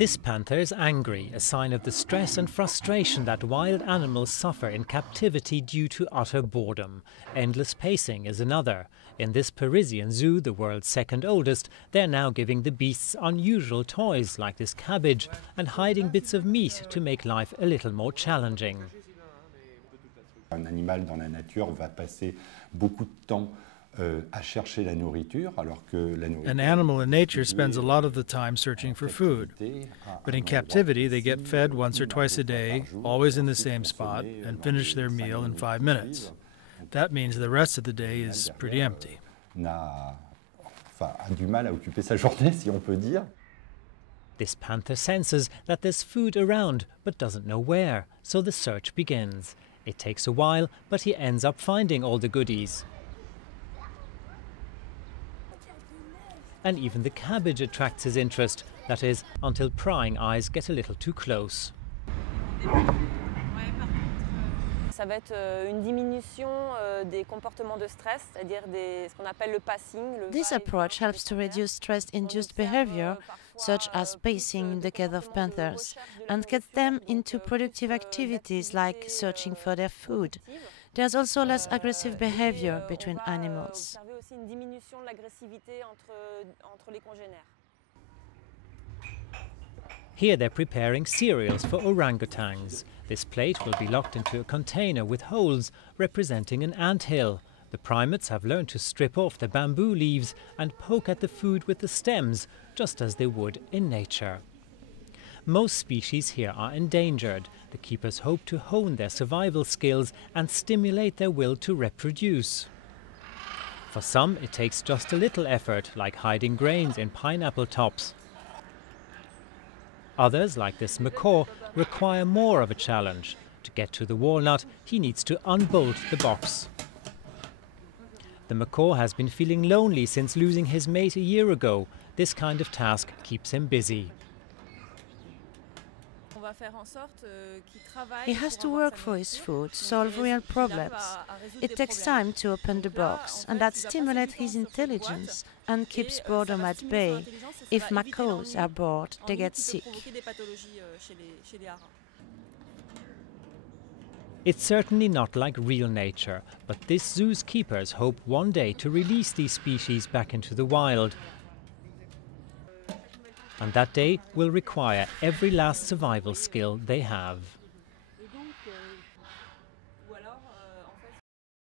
This panther is angry, a sign of the stress and frustration that wild animals suffer in captivity due to utter boredom. Endless pacing is another. In this Parisian zoo, the world's second oldest, they're now giving the beasts unusual toys like this cabbage and hiding bits of meat to make life a little more challenging. Un animal dans la nature va passer beaucoup de temps à chercher la nourriture, alors que la nourriture... An animal in nature spends a lot of the time searching for food, but in captivity they get fed once or twice a day, always in the same spot, and finish their meal in 5 minutes. That means the rest of the day is pretty empty. A du mal à occuper sa journée, si on peut dire. This panther senses that there's food around, but doesn't know where, so the search begins. It takes a while, but he ends up finding all the goodies. And even the cabbage attracts his interest, that is, until prying eyes get a little too close. Ça va être une diminution des comportements de stress, c'est-à-dire ce qu'on appelle le pacing. This approach helps to reduce stress-induced behavior, such as pacing in the case of panthers, and gets them into productive activities like searching for their food. There's also less aggressive behavior between animals. Here they're preparing cereals for orangutans. This plate will be locked into a container with holes representing an anthill. The primates have learned to strip off the bamboo leaves and poke at the food with the stems, just as they would in nature. Most species here are endangered. The keepers hope to hone their survival skills and stimulate their will to reproduce. For some, it takes just a little effort, like hiding grains in pineapple tops. Others, like this macaw, require more of a challenge. To get to the walnut, he needs to unbolt the box. The macaw has been feeling lonely since losing his mate a year ago. This kind of task keeps him busy. He has to work for his food, solve real problems. It takes time to open the box, and that stimulates his intelligence and keeps boredom at bay. If macaws are bored, they get sick. It's certainly not like real nature, but this zoo's keepers hope one day to release these species back into the wild. And that day will require every last survival skill they have.